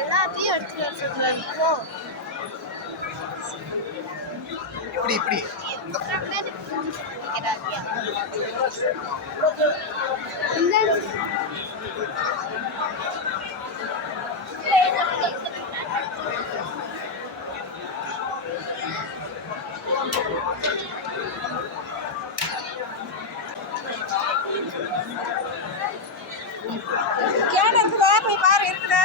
எல்லாத்தையும் எடுத்துட்டு வச்சிருக்கோ இப்படி இப்படி போய் பாரு இருக்குதா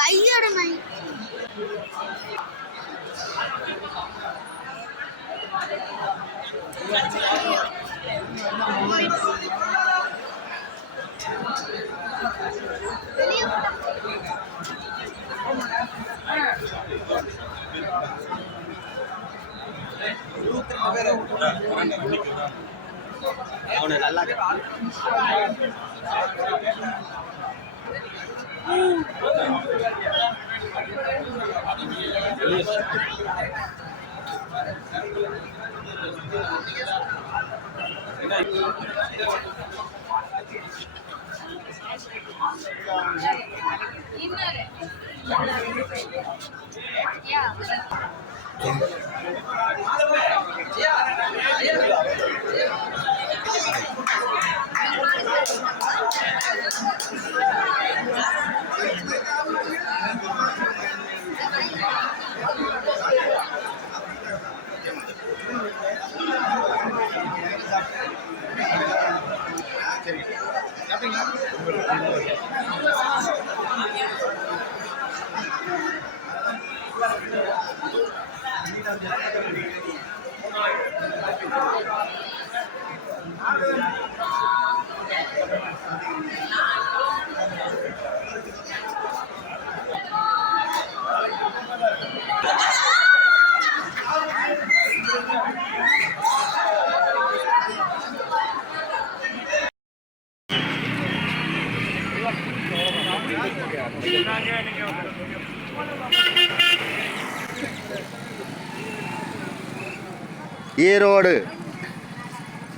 கையோட அவனை நல்லா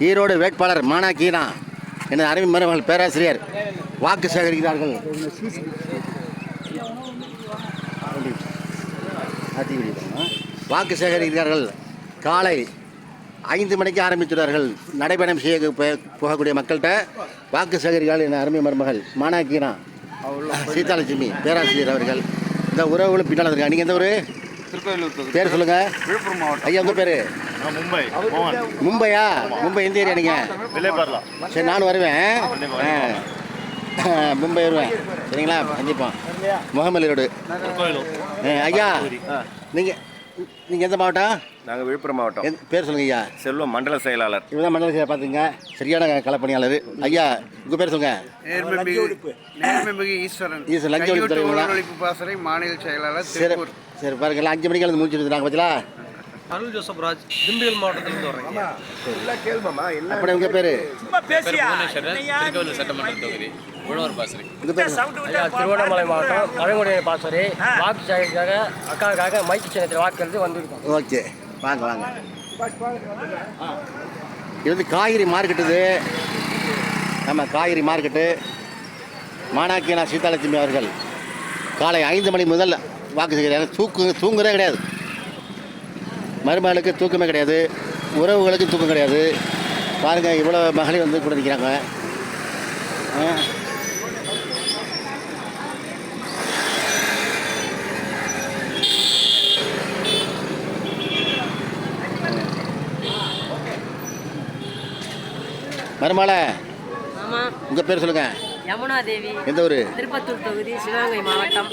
ஈரோடு வேட்பாளர் மானா கீனா எனது அருமை மருமகள் பேராசிரியர் வாக்கு சேகரிக்கிறார்கள். வாக்கு சேகரிக்கிறார்கள். காலை 5 மணிக்கு ஆரம்பித்துள்ளார்கள். நடைபயணம் செய்ய போகக்கூடிய மக்கள்கிட்ட வாக்கு சேகரிக்கிறார்கள். என் அருமை மருமகள் மானா கீனா சீதாலட்சுமி பேராசிரியர் அவர்கள். இந்த உறவுகளும் பின்னால் இருக்காங்க. நீங்கள் எந்த ஊர்? பேர் சொல்லுங்க. விழுப்புரம் மாவட்டம். ஐயா உங்கள் பேர்? மும்பை. மும்பையா? மும்பை எந்த ஏரியா நீங்கள்? சரி நானும் வருவேன். மும்பை வருவேன். சரிங்களா? கண்டிப்பாக. முகமது ரோடு. ஐயா நீங்கள் எந்த மாவட்டம்? நாங்கள் விழுப்புரம் மாவட்டம். பேர் சொல்லுங்க ஐயா. செல்வம் மண்டல செயலாளர். இவங்க மண்டல செயலாளர் பார்த்துங்க. சரியான களப்பணியாளர். ஐயா உங்கள் பேர் சொல்லுங்க. ஈஸ்வரன். லஞ்ச ஒழிப்பு பாசறை மாநில செயலாளர். சரி பாருங்க 5 மணிக்கு முடிச்சுட்டு நாங்கள் பார்த்தீங்களா? அருள் ஜோசப் ராஜ் திண்டுக்கல் மாவட்டத்திலிருந்து வரேங்க. அப்படி உங்கள் பேர் திருக்கோவில் சட்டமன்ற தொகுதி உழவர் பாசறை. உங்கள் பேர் ஐயா, திருவண்ணாமலை மாவட்டம் பழங்குடியின பாசறை. வாக்கு சேகரிக்காக அக்காவுக்காக மைக்கு சின்னத்தில் வாக்களித்து வந்திருக்கோம். ஓகே வாங்க வாங்க. இது வந்து காய்கறி மார்க்கெட்டு. இது நம்ம காய்கறி மார்க்கெட்டு. மானாக்கினா சீதாலட்சுமி அவர்கள் காலை 5 மணி முதல் வாக்கு சேகரிக்கிறாங்க. தூங்குறதே கிடையாது. மருமகளுக்கு தூக்கமே கிடையாது, உறவுகளுக்கு தூக்கம் கிடையாது. பாருங்கள், இவ்வளோ மகளிர் வந்து கூட நிற்கிறாங்க. மருமகளே, உங்கள் பேர் சொல்லுங்கள். யமுனா தேவி, எந்த ஊர்? திருப்பத்தூர் தொகுதி, சிவகங்கை மாவட்டம்.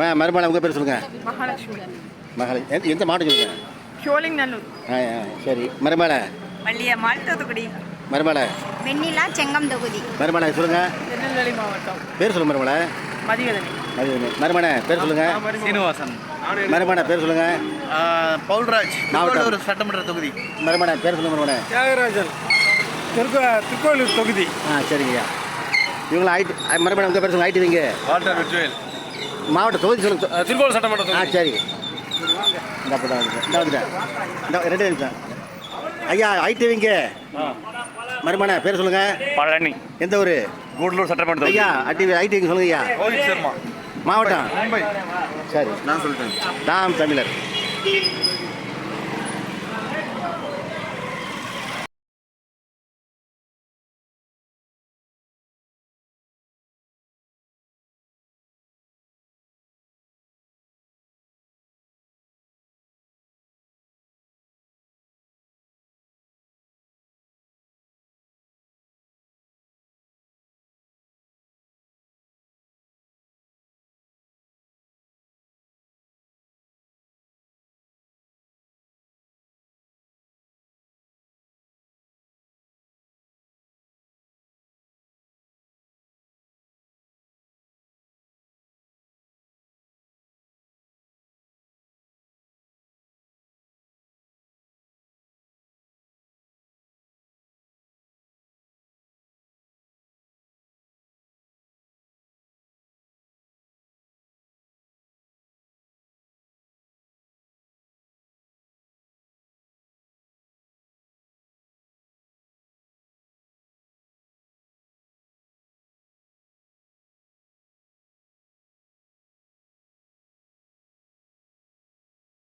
மருமகளே, உங்கள் பேர் சொல்லுங்கள். மகாலட்சுமி, மகளை எந்த மாவட்டம் சொல்லுங்கள். சோழிங்கநல்லூர். சரி. மருமகளே, வள்ளியம்மாள் தூத்துக்குடி. மருமகளே, வெண்ணிலா செங்கம் தொகுதி. மருமகளே சொல்லுங்கள். திருநெல்வேலி மாவட்டம். பேர் சொல்லுங்கள் மருமகளே. மதிவதனி. மருமனே பேர் சொல்லுங்கள். சீனிவாசன். மருமனே பேர் சொல்லுங்கள். பவுல்ராஜ் மாவட்டம் சட்டமன்ற தொகுதி. மருமனே பேர் சொல்லுங்கள். மருமனே தியாகராஜன் திருக்கோவிலூர் தொகுதி. சரிங்கய்யா. இவங்கள மறுபடியும் உங்கள் பேர் சொல்லுங்கள். ஐடி வைங்க. வால்டர் விஜுவல் மாவட்ட தொகுதி சொல்லுங்கள். திருக்கோவில் சட்டமன்ற தொகுதி. சரி. இந்த அப்போ தான் வந்துட்டேன். இந்த 2 நிமிஷம். ஐயா, ஐடி வைங்க. மருமனே பேர் சொல்லுங்கள். பழனி. எந்த ஊர்? கூடலூர் சட்டமன்ற தொகுதி. ஐயா, ஐடி வைங்க சொல்லுங்க ஐயா. ரோஹித் சர்மா. மாவட்டம். மும்பை. சரி, நான் சொல்லிட்டேன். தாம் தமிழர்.